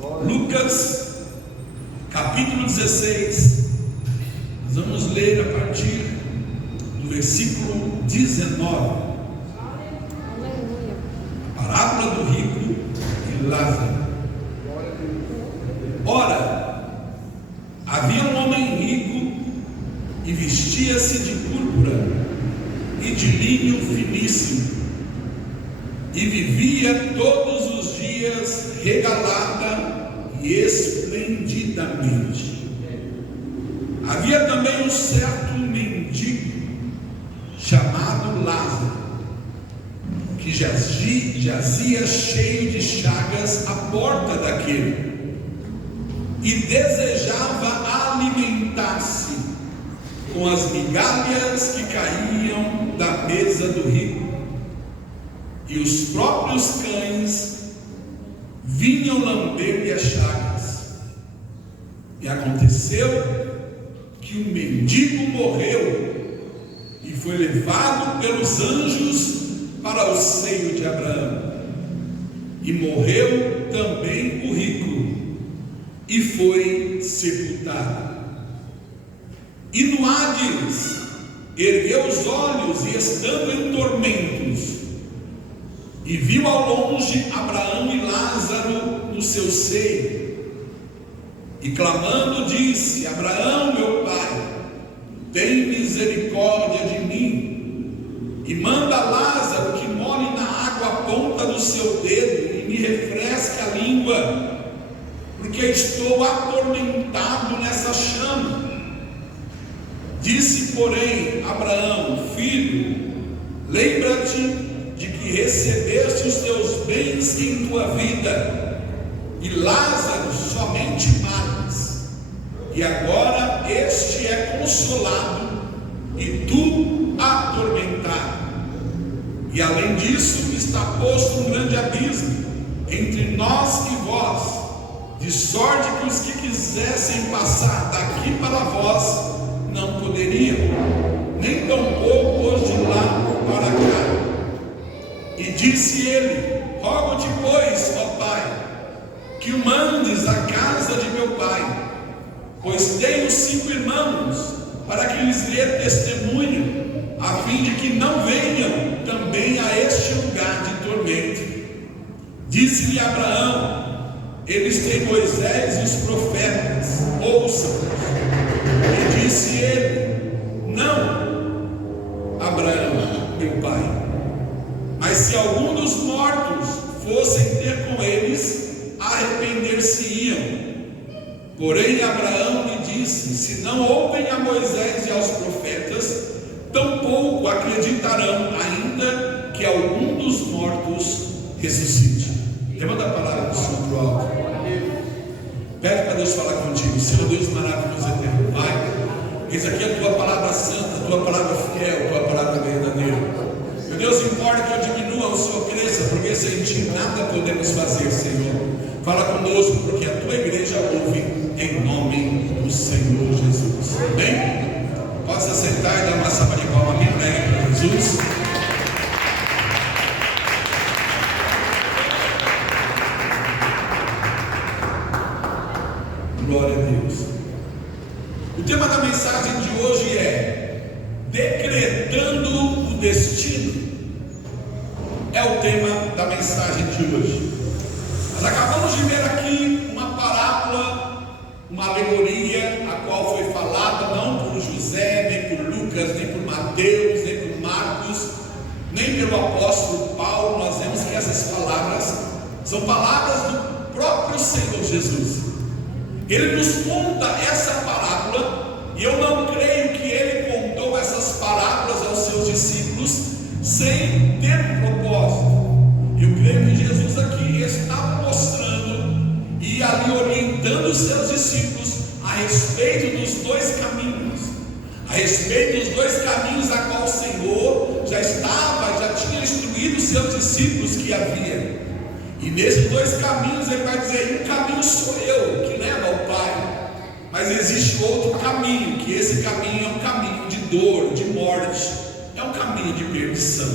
Lucas, capítulo 16, nós vamos ler a partir do versículo 19, a parábola do rico e Lázaro. Ora, havia um homem rico e vestia-se de púrpura e de linho finíssimo, e vivia todos os dias regalada e esplendidamente. Havia também um certo mendigo chamado Lázaro, que jazia cheio de chagas à porta daquele, e desejava alimentar-se com as migalhas que caíam da mesa do rico. E os próprios cães vinham lamber-lhe as chagas. E aconteceu que o mendigo morreu e foi levado pelos anjos para o seio de Abraão. E morreu também o rico e foi sepultado. E no Hades ergueu os olhos e, estando em tormentos, e viu ao longe Abraão e Lázaro no seu seio, e clamando disse: Abraão, meu pai, tem misericórdia de mim, e manda Lázaro que molhe na água a ponta do seu dedo e me refresque a língua, porque estou atormentado nessa chama. Disse, porém, Abraão: filho, lembra-te de que recebeste os teus bens em tua vida, e Lázaro somente males, e agora este é consolado e tu atormentado. E além disso está posto um grande abismo entre nós e vós, de sorte que os que quisessem passar daqui para vós não poderiam, nem tampouco os de lá para cá. E disse ele: rogo-te, pois, ó pai, que o mandes à casa de meu pai, pois tenho 5 irmãos, para que lhes dê testemunho, a fim de que não venham também a este lugar de tormento. Disse-lhe Abraão: eles têm Moisés e os profetas, ouçam-os. E disse ele: não, Abraão, meu pai, mas se algum dos mortos fossem ter com eles, arrepender-se-iam. Porém Abraão lhe disse: se não ouvem a Moisés e aos profetas, tampouco acreditarão, ainda que algum dos mortos ressuscite. Levanta a palavra do Senhor para o alto. Pede para Deus falar contigo. Senhor Deus maravilhoso, eterno Pai, eis aqui a tua palavra santa, a tua palavra fiel, a tua palavra verdadeira. Meu Deus, importa que eu diminua, o Senhor cresça, porque sem ti nada podemos fazer, Senhor. Fala conosco, porque a tua igreja ouve, em nome do Senhor Jesus. Amém? Pode se sentar e dar uma salva de palmas bem breve para Jesus. Glória a Deus. O tema da mensagem de hoje é decretando o destino. É o tema da mensagem de hoje. Nós acabamos de ver aqui uma parábola, uma alegoria, a qual foi falada não por José, nem por Lucas, nem por Mateus, nem por Marcos, nem pelo apóstolo Paulo. Nós vemos que essas palavras são palavras do próprio Senhor Jesus. Ele nos conta essa parábola, e eu não creio que ele contou essas parábolas aos seus discípulos sem ter um propósito. Eu creio que Jesus aqui estava mostrando e ali orientando os seus discípulos a respeito dos 2 caminhos, a respeito dos 2 caminhos a qual o Senhor já tinha instruído os seus discípulos que havia. E nesses 2 caminhos ele vai dizer: um caminho sou eu, que leva ao Pai, mas existe outro caminho, que esse caminho é um caminho de dor, de morte, é um caminho de perdição.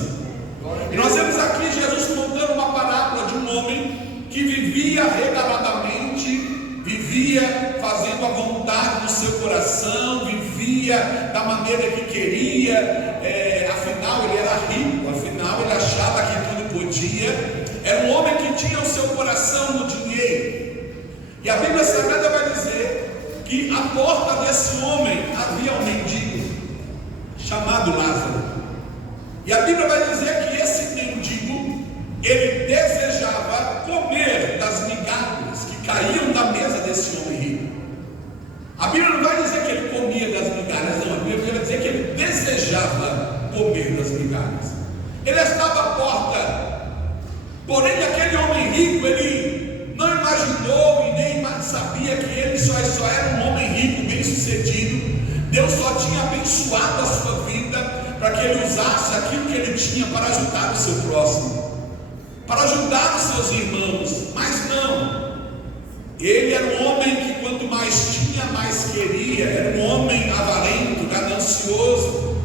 E nós vemos aqui Jesus contando uma parábola de um homem que vivia regaladamente, vivia fazendo a vontade do seu coração, vivia da maneira que queria, afinal ele era rico, afinal ele achava que tudo podia. Era um homem que tinha o seu coração no dinheiro. E a Bíblia Sagrada vai dizer que à porta desse homem havia um mendigo chamado Lázaro. E a Bíblia vai dizer que esse mendigo, ele desejava comer das migalhas que caíam da mesa desse homem rico. A Bíblia não vai dizer que ele comia das migalhas, não. A Bíblia vai dizer que ele desejava comer das migalhas. Ele estava à porta, porém aquele homem rico, ele não imaginou e nem sabia que ele só era um homem rico, bem sucedido. Deus só tinha abençoado a sua vida para que ele usasse aquilo que ele tinha para ajudar o seu próximo, para ajudar os seus irmãos. Mas não, ele era um homem que quanto mais tinha, mais queria. Era um homem avarento, ganancioso,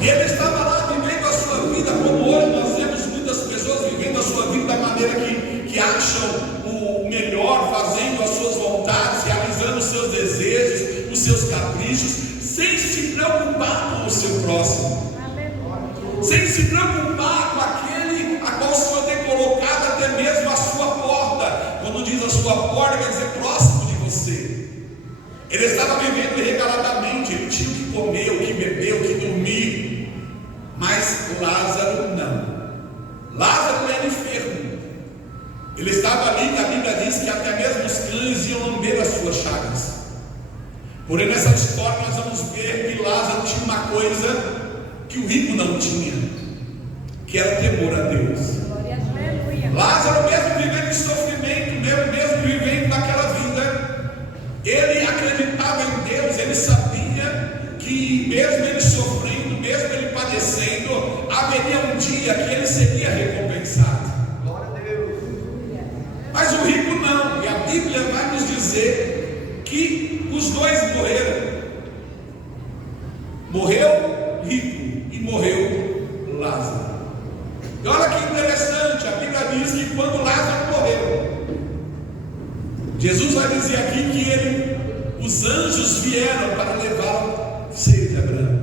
e ele estava lá vivendo a sua vida, como hoje nós vemos muitas pessoas vivendo a sua vida da maneira que acham o melhor, fazendo as suas vontades, realizando os seus desejos, os seus caprichos, sem se preocupar com o seu próximo, sem se preocupar com aquele a qual o Senhor tem colocado até mesmo a sua porta. Quando diz a sua porta, quer dizer próximo de você. Ele estava vivendo regaladamente, ele tinha o que comer, o que beber, o que dormir. Mas Lázaro não. Lázaro era enfermo. Ele estava ali, a Bíblia diz que até mesmo os cães iam lamber as suas chagas. Porém, nessa história nós vamos ver que Lázaro tinha uma coisa que o rico não tinha, que era temor a Deus. Lázaro, mesmo vivendo em sofrimento, mesmo vivendo naquela vida, ele acreditava em Deus. Ele sabia que mesmo ele sofrendo, mesmo ele padecendo, haveria um dia que ele seria recompensado. Mas o rico não, e a Bíblia vai nos dizer que os dois morreram. Morreu rico e morreu Lázaro. E olha que interessante, a Bíblia diz que quando Lázaro morreu, Jesus vai dizer aqui que os anjos vieram para levar o seio de Abraão.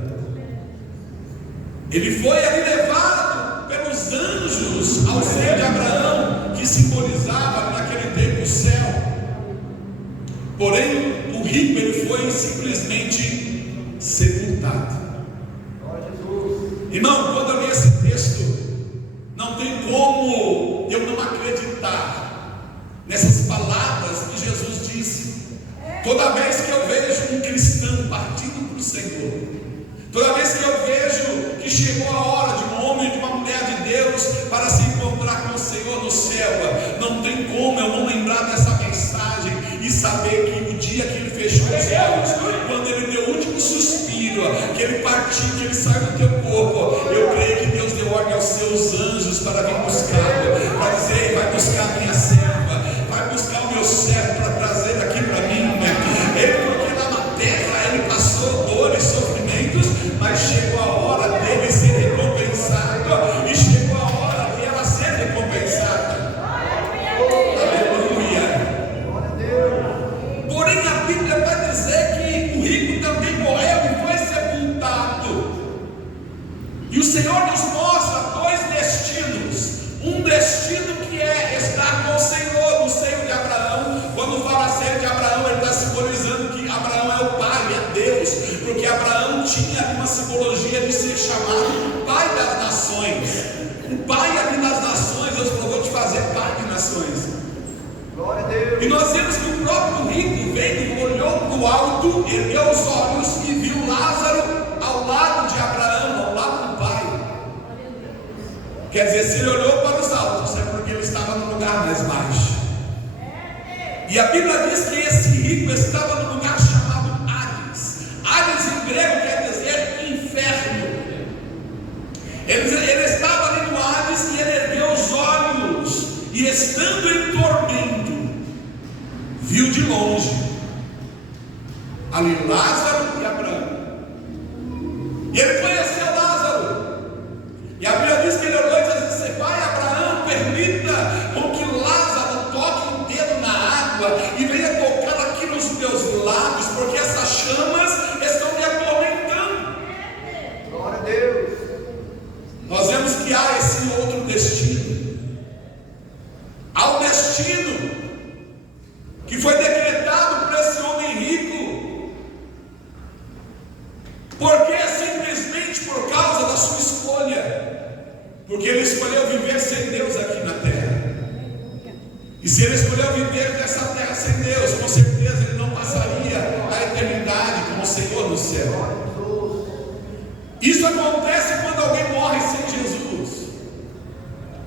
Ele foi ali levado pelos anjos ao seio de Abraão, que simbolizava naquele tempo o céu. Porém, o rico, ele foi simplesmente sepultado. Irmão, quando eu li esse texto, não tem como eu não acreditar nessas palavras que Jesus disse. Toda vez que eu vejo um cristão partindo para o Senhor, toda vez que eu vejo que chegou a hora de um homem e de uma mulher de Deus para se encontrar com o Senhor no céu, não tem como eu não lembrar dessa mensagem e saber que o dia que ele fechou os olhos, quando ele deu o último suspiro, que ele partiu, que ele saiu do teu corpo, eu creio que Deus deu ordem aos seus anjos para vir buscá-lo, para dizer: vai buscar a minha serva, vai buscar o meu servo para trazer aqui para mim. Porque na terra ele passou dores, sofrimentos, mas chegou a hora dele ser recompensado, e chegou a hora de ela ser recompensada. Aleluia. Porém, a Bíblia vai dizer que o rico também morreu e foi sepultado. E o Senhor nos mostra dois destinos. Um destino que é estar com o Senhor no seio de Abraão. Quando fala seio de Abraão, ele está simbolizando que Abraão é o pai, é Deus, porque Abraão tinha uma simbologia de ser chamado pai das nações. O pai ali das nações, Deus falou: vou te fazer pai de nações. Glória a Deus. E nós vemos que o próprio rico veio, olhou para o alto, ergueu os olhos e viu Lázaro ao lado de Abraão, ao lado do pai. Quer dizer, se ele olhou para os altos, é porque ele estava no lugar mais baixo. E a Bíblia diz que esse rico estava no lugar chamado Hades. Hades em grego quer dizer inferno. Ele estava ali no Hades e ele ergueu os olhos, e estando em tormento, viu de longe ali Lázaro e Abraão. E ele conheceu Lázaro. E a Bíblia diz que ele olhou e disse: vai, Abraão, permita com que Lázaro toque um dedo na água e venha tocar meus lábios, porque essas chamas estão me atormentando. Glória a Deus. Nós vemos que há esse outro destino. Há um destino que foi decretado por esse homem rico, porque simplesmente por causa da sua escolha, porque ele escolheu viver sem Deus aqui na terra. E se ele escolheu viver nessa terra sem Deus, com certeza ele não passaria a eternidade com o Senhor no céu. Isso acontece quando alguém morre sem Jesus,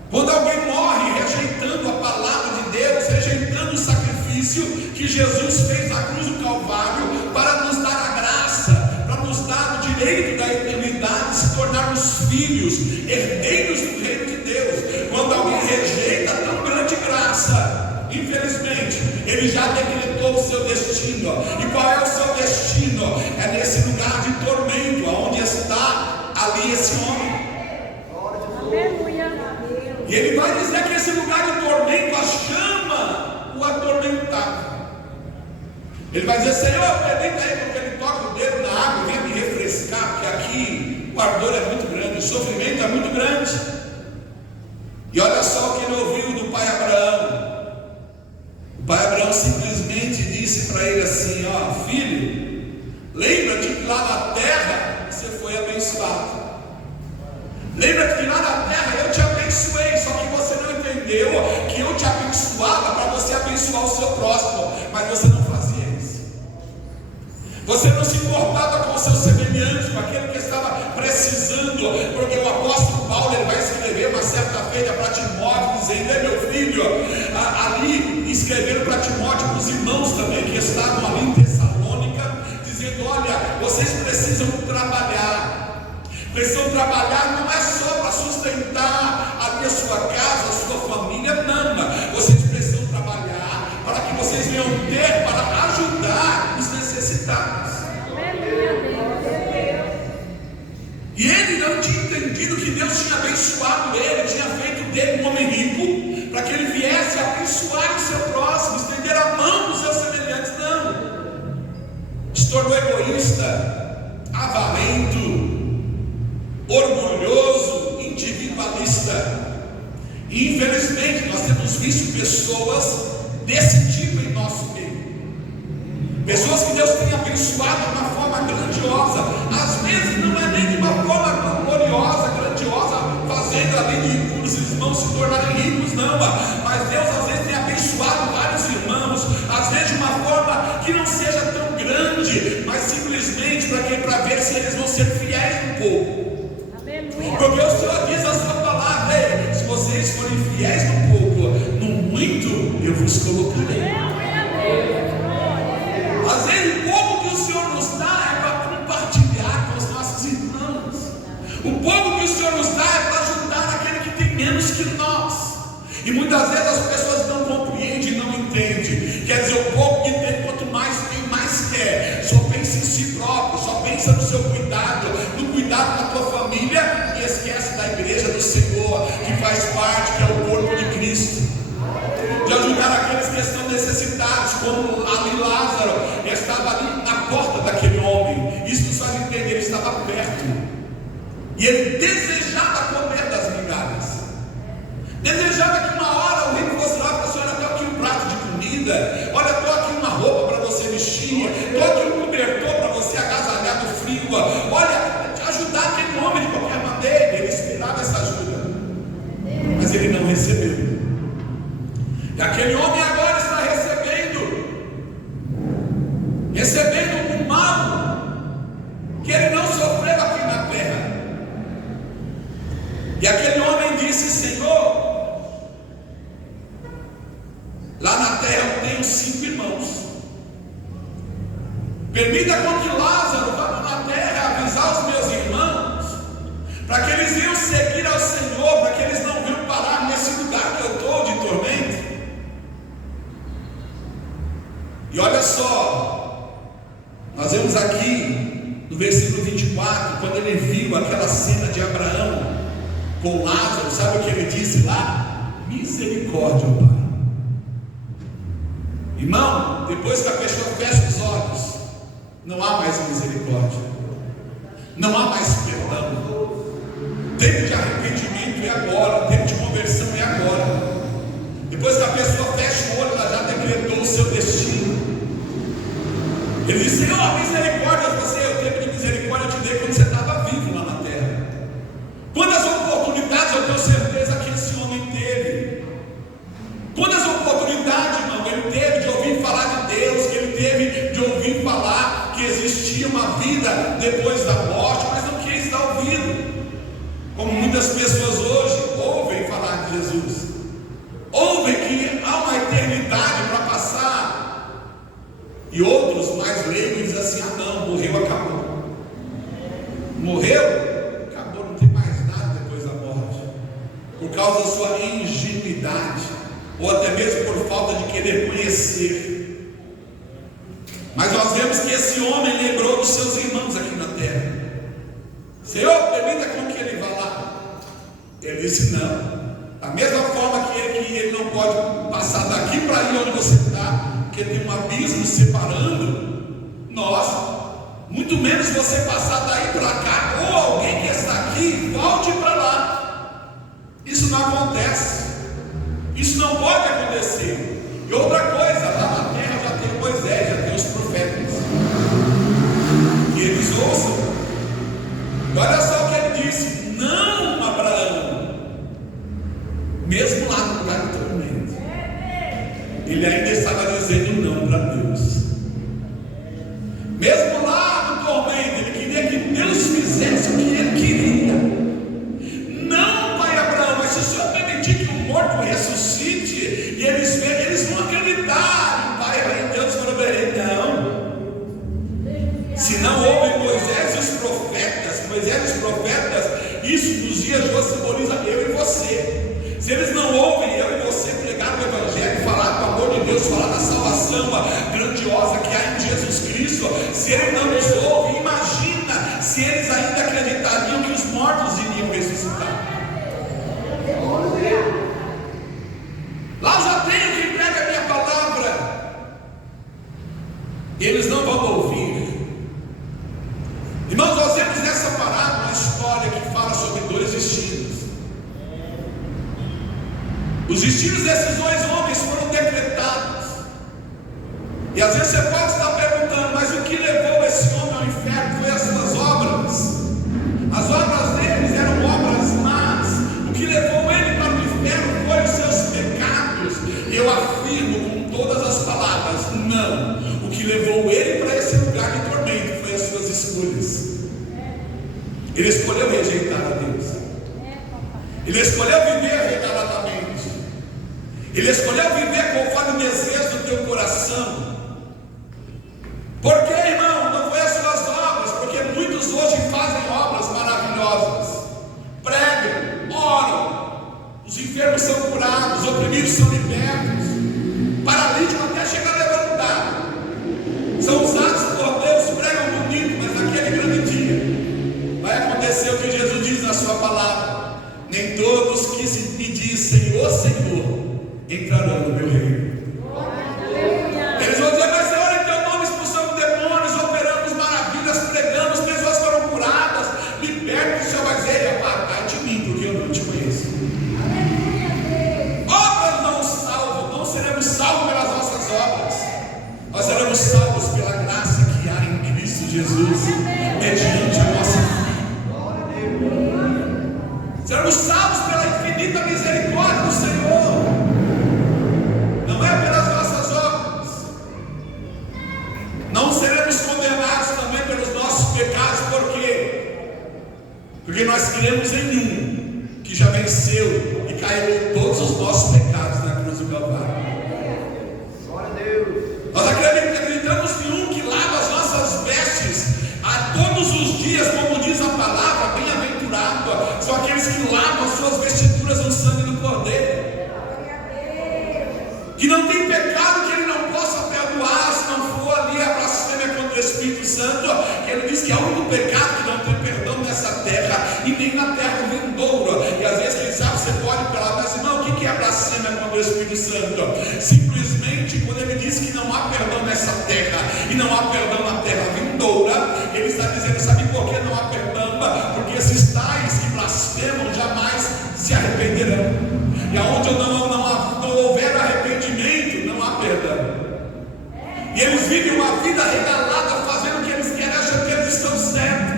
quando alguém morre rejeitando a palavra de Deus, rejeitando o sacrifício que Jesus fez na cruz do Calvário para nos dar a graça, para nos dar o direito da eternidade, se tornarmos filhos, herdeiros do reino de Deus. Quando alguém rejeita tão grande graça, infelizmente, ele já decretou o seu destino. E qual é o seu destino? É nesse lugar de tormento, onde está ali esse homem. E ele vai dizer que esse lugar de tormento, a chama o atormentava. Ele vai dizer: Senhor, permita aí, porque ele toca o dedo na água, venha me refrescar, porque aqui o ardor é muito grande, o sofrimento é muito grande. E olha só o que ele ouviu do pai Abraão. O pai Abraão simplesmente disse para ele assim: ó, filho, lembra-te que lá na terra você foi abençoado. Lembra-te que lá na terra eu te abençoei, só que você não entendeu que eu te abençoava para você abençoar o seu próximo, mas você não fazia isso. Você não se importava com o seu semelhante, com aquele que estava precisando, porque o apóstolo Paulo ele vai escrever uma certa feita para Timóteo, dizendo: meu filho, ali escrevendo para Timóteo, para os irmãos também que estavam ali em Tessalônica, dizendo: olha, vocês precisam trabalhar. Precisam trabalhar não é só para sustentar a sua casa, a sua família, não. Vocês precisam trabalhar para que vocês venham ter para ajudar os necessitados. E ele não tinha entendido que Deus tinha abençoado ele, tinha feito dele um homem rico, para que ele viesse abençoar o seu próximo, estender a mão dos seus semelhantes. Não. Se tornou egoísta, avarento, orgulhoso, individualista. E infelizmente nós temos visto pessoas desse tipo em nosso meio. Pessoas que Deus tem abençoado de uma forma grandiosa. Às vezes não é nem de uma forma gloriosa, grandiosa, fazendo ali de os irmãos se tornarem ricos, não. Mas Deus às vezes tem abençoado vários irmãos, às vezes de uma forma que não seja tão grande, mas simplesmente para ver se eles vão ser fiéis um pouco. Porque o Senhor diz a sua palavra: ei, se vocês forem fiéis no pouco, no muito eu vos colocarei. Às vezes o pouco que o Senhor nos dá é para compartilhar com os nossos irmãos. O pouco que o Senhor nos dá é para ajudar aquele que tem menos que nós. E muitas vezes as pessoas não compreendem e não entendem. Quer dizer, o pouco que tem, quanto mais tem, mais quer. Só pensa em si próprio, só pensa no seu cuidado, no cuidado da tua família, e esquece da igreja do Senhor, que faz parte, que é o corpo de Cristo. De ajudar aqueles que estão necessitados, como ali Lázaro estava ali na porta daquele homem. Isso nos faz entender, ele estava perto, e ele desejava comer das migalhas. Desejava que uma hora o rico fosse lá para o Senhor: até aqui um prato de comida, olha, estou aqui uma roupa para você vestir, estou aqui um cobertor para você agasalhar do frio, olha, ajudar aquele homem de qualquer maneira. Ele esperava essa ajuda, mas ele não recebeu. E aquele homem agora está recebendo um mal que ele não sofreu aqui na terra. E aquele homem disse: Senhor, lá na terra eu tenho 5 irmãos. Permita com que Lázaro vá na terra avisar os meus irmãos, para que eles venham seguir ao Senhor, para que eles não venham parar nesse lugar que eu estou de tormento. E olha só, nós vemos aqui no versículo 24, quando ele viu aquela cena de Abraão com Lázaro, sabe o que ele disse lá? Misericórdia, Pai. Irmão, depois que a pessoa fecha os olhos, não há mais misericórdia, não há mais perdão. Tempo de arrependimento é agora, tempo de conversão é agora. Depois que a pessoa fecha o olho, ela já decretou o seu destino. Ele diz: Senhor, misericórdia. Eu falei: o tempo de misericórdia eu te dei quando você estava vivo lá na terra. Quantas oportunidades eu tenho certeza que esse homem teve? Quantas oportunidades, irmão, ele teve de ouvir falar de Deus, que ele teve de ouvir falar que existia uma vida depois da morte, mas não quis dar ouvido. Como muitas pessoas hoje ouvem falar de Jesus, ouvem que há uma eternidade para passar, e outros mais leigos dizem assim: ah não, morreu, acabou. Morreu, acabou, não tem mais nada depois da morte, por causa da sua ingenuidade, ou até mesmo por falta de querer conhecer. Mas nós vemos que esse homem lembrou dos seus irmãos aqui na terra. Senhor, permita com que ele vá lá. Ele disse: não. Da mesma forma que ele não pode passar daqui para ir onde você está, porque tem um abismo separando nós, muito menos você passar daí para cá, ou alguém que está aqui volte para lá. Isso não acontece, isso não pode acontecer. E outra coisa, lá na terra já tem Moisés, já tem os profetas, e eles ouçam. Olha só o que ele disse: não, Abraão, mesmo lá no lugar do tormento, ele ainda estava dizendo não para Deus. Mesmo lá no tormento, ele queria que Deus fizesse o que ele queria. Não, pai Abraão, mas se o Senhor permitir que o morto ressuscite, e eles vão acreditar, pai, em Deus falou para ele: não. Se não houve Moisés e os profetas, isso nos dias de hoje simboliza eu e você. Se eles não ouvem eu e você pregar o Evangelho, falar do amor de Deus, falar da salvação grandiosa que há em Jesus Cristo, se ele não nos ouve, imagina se eles ainda acreditariam que os mortos iriam ressuscitar. Lá já tenho quem prega a minha palavra, eles não vão ouvir. Irmãos, nós vemos nessa parábola uma história que fala sobre dois destinos. Os destinos desses dois homens foram decretados. E às vezes você pode estar perguntando: mas o que levou esse homem ao inferno foi as suas obras? As obras deles eram obras más. O que levou ele para o inferno foi os seus pecados. E eu afirmo com todas as palavras: não. O que levou ele para esse lugar de tormento foi as suas escolhas. Ele escolheu rejeitar a Deus. Ele escolheu viver regaladamente. Ele escolheu viver conforme o desejo do teu coração. Por que, irmão? Não foi as suas obras, porque muitos hoje fazem obras maravilhosas, pregam, oram, os enfermos são curados, os oprimidos são libertos, paralíticos até chegar a levantar, são usados por Deus, pregam bonito, mas naquele grande dia vai acontecer o que Jesus diz na sua palavra: nem todos que me dizem Senhor, Senhor entrarão no meu reino. Eles vão dizer: mas Senhor, em teu nome expulsamos demônios, operamos maravilhas, pregamos, pessoas foram curadas, libertos. O Senhor vai dizer: apartai de mim, porque eu não te conheço. Obras não salvam, não seremos salvos pelas nossas obras, nós seremos salvos pela graça que há em Cristo Jesus, mediante a nossa fé. Seremos salvos pela infinita misericórdia do Senhor, não é pelas nossas obras. Não seremos condenados também pelos nossos pecados. Por quê? Porque nós cremos em um que já venceu e caiu todos os nossos pecados na cruz do Calvário. Glória a Deus. Nós acreditamos em um que lava as nossas vestes a todos os dias, como diz a palavra: bem-aventurado são aqueles que lavam as suas diz que não há perdão nessa terra e não há perdão na terra vindoura, ele está dizendo: sabe por que não há perdão? Porque esses tais que blasfemam jamais se arrependerão. E aonde não houver arrependimento, não há perdão. E eles vivem uma vida regalada, fazendo o que eles querem, achando que eles estão certos.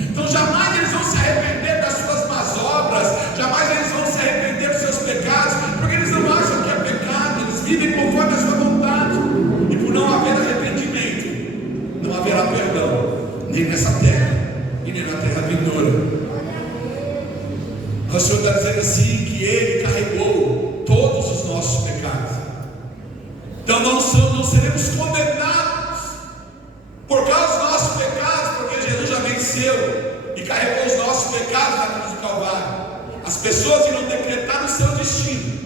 Então jamais eles vão se arrepender das suas más obras, jamais eles vão se arrepender dos seus pecados, porque eles não acham que é pecado, eles vivem conforme a sua vontade. E por não haver arrependimento, não haverá perdão, nem nessa terra, e nem na terra vindoura. O Senhor está dizendo assim, que Ele carregou todos os nossos pecados. Então não seremos condenados por causa dos nossos pecados, porque Jesus já venceu e carregou os nossos pecados na cruz do Calvário. As pessoas irão decretar o seu destino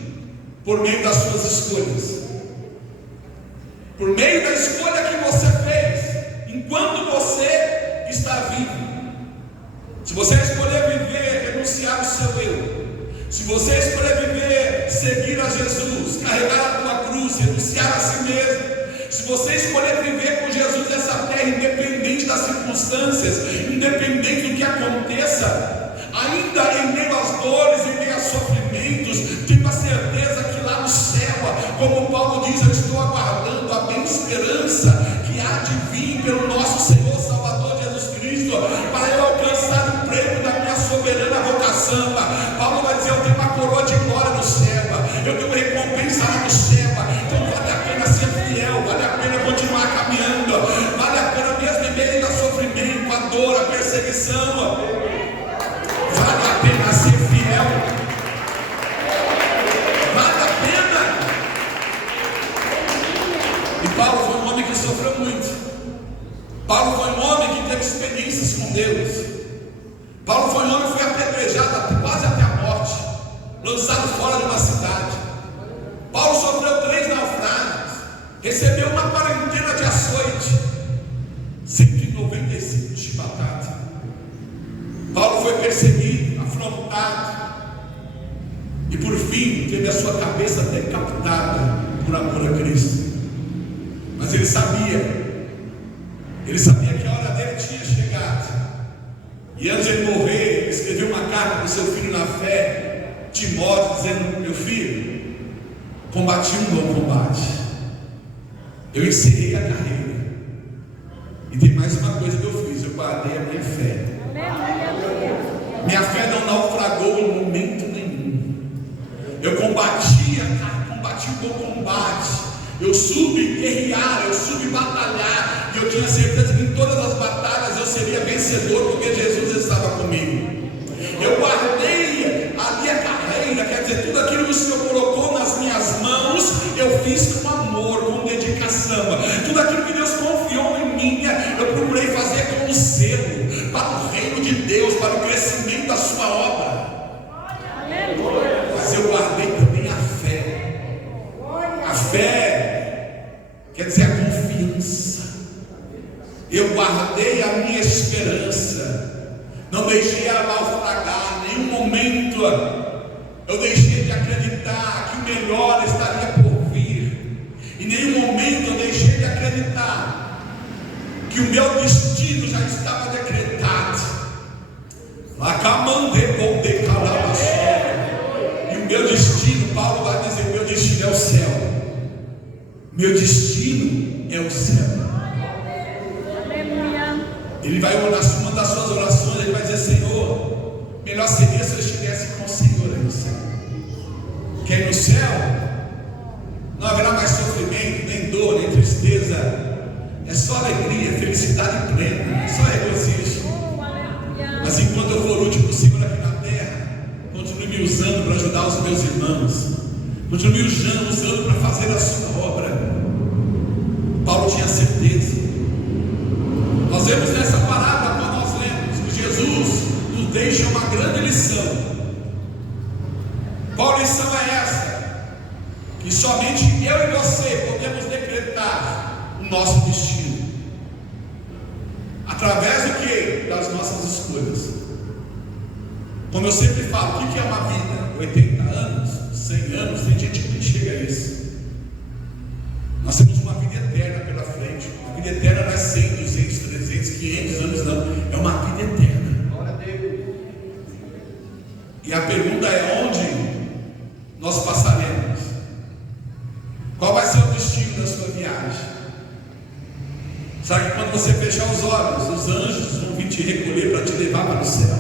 por meio das suas escolhas, por meio da escolha que você fez enquanto você está vivo. Se você escolher viver, renunciar ao seu eu, se você escolher viver, seguir a Jesus, carregar a tua cruz, renunciar a si mesmo, se você escolher viver com Jesus nessa terra, independente das circunstâncias, independente do que aconteça, ainda em meio às dores, em meio aos sofrimentos, tenha a certeza que lá no céu, como Paulo diz, eu estou aguardando a bem esperança que há de vir pelo nosso Senhor Salvador Jesus Cristo, para eu alcançar o prêmio da minha soberana vocação. Paulo vai dizer: eu tenho uma coroa de glória no céu, eu tenho uma recompensa lá no céu. Então vale a pena ser fiel, vale a pena continuar caminhando, vale a pena mesmo em meio ao sofrimento, a dor, a perseguição, vale a pena ser fiel, vale a pena. E Paulo foi um homem que sofreu muito. Paulo foi um homem que teve experiências com Deus. Paulo foi um homem que foi apedrejado quase até a morte, lançado fora de uma cidade. Paulo sofreu 3 naufrágios, recebeu uma quarentena de açoite, 195 de chibatada. Paulo foi perseguido, afrontado, e por fim teve a sua cabeça decapitada por amor a Cristo. Mas ele sabia que a hora dele tinha chegado. E antes de ele morrer, ele escreveu uma carta para o seu filho na fé, Timóteo, dizendo: meu filho, combati um bom combate, eu encerrei a carreira, e tem mais uma coisa que eu fiz: eu guardei a minha fé. Minha fé não naufragou em momento nenhum. Eu combati o bom combate, eu soube guerrear, eu soube batalhar, e eu tinha certeza que em todas as batalhas eu seria vencedor, porque Jesus estava comigo. Eu guardei ali a carreira, quer dizer, tudo aquilo que o Senhor colocou nas minhas mãos, eu fiz com amor, com dedicação. Tudo aquilo que Deus confiou em mim, eu procurei fazer com zelo, para o reino de Deus, para o crescimento da sua obra. Mas eu guardei também a fé. A fé quer dizer a confiança. Eu guardei a minha esperança, não deixei ela naufragar. Em nenhum momento eu deixei de acreditar que o melhor estaria por vir. Em nenhum momento eu deixei de acreditar que o meu destino já estava decretado. E o meu destino, Paulo vai dizer: o meu destino é o céu. Meu destino é o céu. Ele vai orar, uma das suas orações, ele vai dizer: Senhor, melhor seria se eu estivesse com o Senhor aí no céu. Que aí no céu não haverá mais sofrimento, nem dor, nem tristeza. É só alegria, felicidade plena, é só regozijo. Mas enquanto eu for útil para o Senhor aqui na terra, continue me usando para ajudar os meus irmãos, continue me usando para fazer a sua obra. Paulo tinha certeza. Nós vemos nessa parábola, quando nós lemos, que Jesus nos deixa uma grande lição. Qual lição é essa? Que somente eu e você podemos decretar o nosso destino. Através do que? Das nossas escolhas. Como eu sempre falo, o que é uma vida? 80 anos, 100 anos, tem gente que nem chega a isso. Nós temos uma vida eterna não é 100, 200, 300, 500 anos, não. É uma vida eterna. Glória a Deus. E a pergunta é: onde nós passaremos? Qual vai ser o destino da sua viagem? Sabe que quando você fechar os olhos, os anjos vão vir te recolher para te levar para o céu.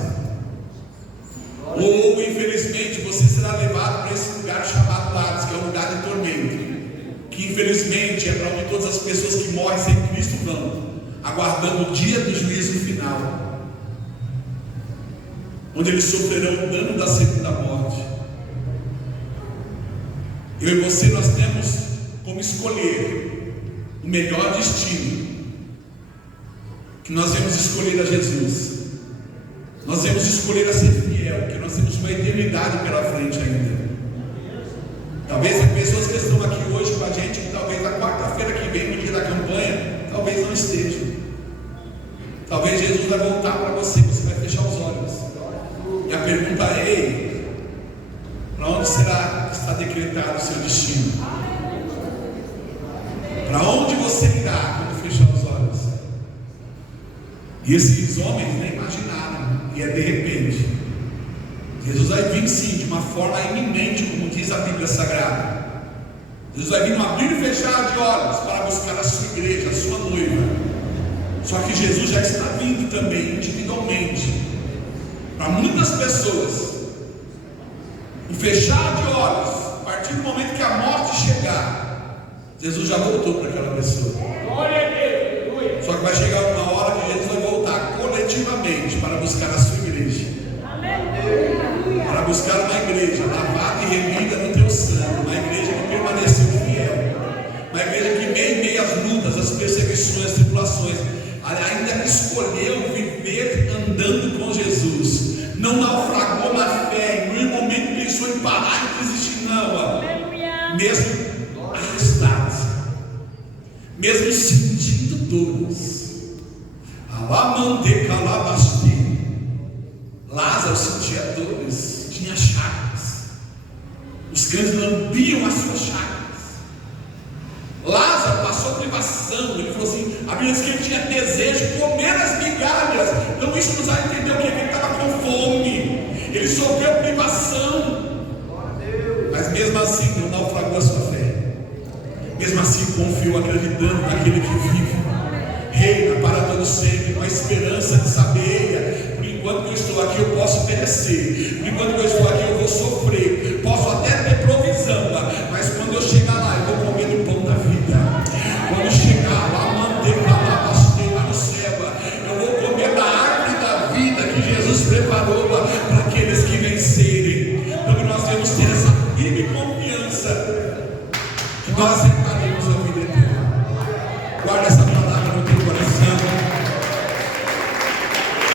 Ou infelizmente você será levado para esse lugar chamado Hades, que é um lugar de tormento, que infelizmente é para onde todas as pessoas que morrem sem Cristo vão, aguardando o dia do juízo final, onde eles sofrerão o dano da segunda morte. Eu e você, nós temos como escolher o melhor destino, que nós vamos escolher a Jesus. Nós vamos escolher a ser fiel, porque nós temos uma eternidade pela frente ainda. Talvez as pessoas que estão aqui hoje com a gente, que talvez na quarta-feira que vem, no dia da campanha, talvez não estejam. Talvez Jesus vai voltar para você, você vai fechar os olhos. E a pergunta é: ei, para onde será que está decretado o seu destino? Para onde você irá quando fechar os olhos? E esses homens nem imaginaram, e é de repente. Jesus vai vir sim, de uma forma iminente, como diz a Bíblia Sagrada. Jesus vai vir no abrir e fechar de olhos para buscar a sua igreja, a sua noiva. Só que Jesus já está vindo também individualmente para muitas pessoas. E fechar de olhos, a partir do momento que a morte chegar, Jesus já voltou para aquela pessoa. Só que vai chegar uma hora que Jesus vai voltar coletivamente para buscar a sua igreja. Para buscar uma igreja lavada e remida no teu sangue, uma igreja que permaneceu fiel, uma igreja que meio às lutas, às perseguições, às tribulações, ainda escolheu viver andando com Jesus, não naufragou na fé, em nenhum momento pensou em parar e desistir, não, mesmo arrestados, mesmo sentindo dores, Lázaro sentia dores, tinha chagas, os cães lambiam as suas chagas. Lázaro passou privação, ele falou assim, a Bíblia diz que ele tinha desejo de comer as migalhas. Então isso nos dá a entender o que? Ele estava com fome, ele sofreu privação, mas mesmo assim não naufragou a sua fé, mesmo assim confiou, acreditando naquele que vive, reina para todo sempre, com a esperança de saber: enquanto eu estou aqui eu posso perecer, enquanto eu estou aqui eu vou sofrer, posso até ter provisão, mas quando eu chegar lá eu vou comer do pão da vida. Quando chegar lá, no céu, eu vou comer da árvore da vida que Jesus preparou para aqueles que vencerem. Então nós temos que ter essa firme confiança que nós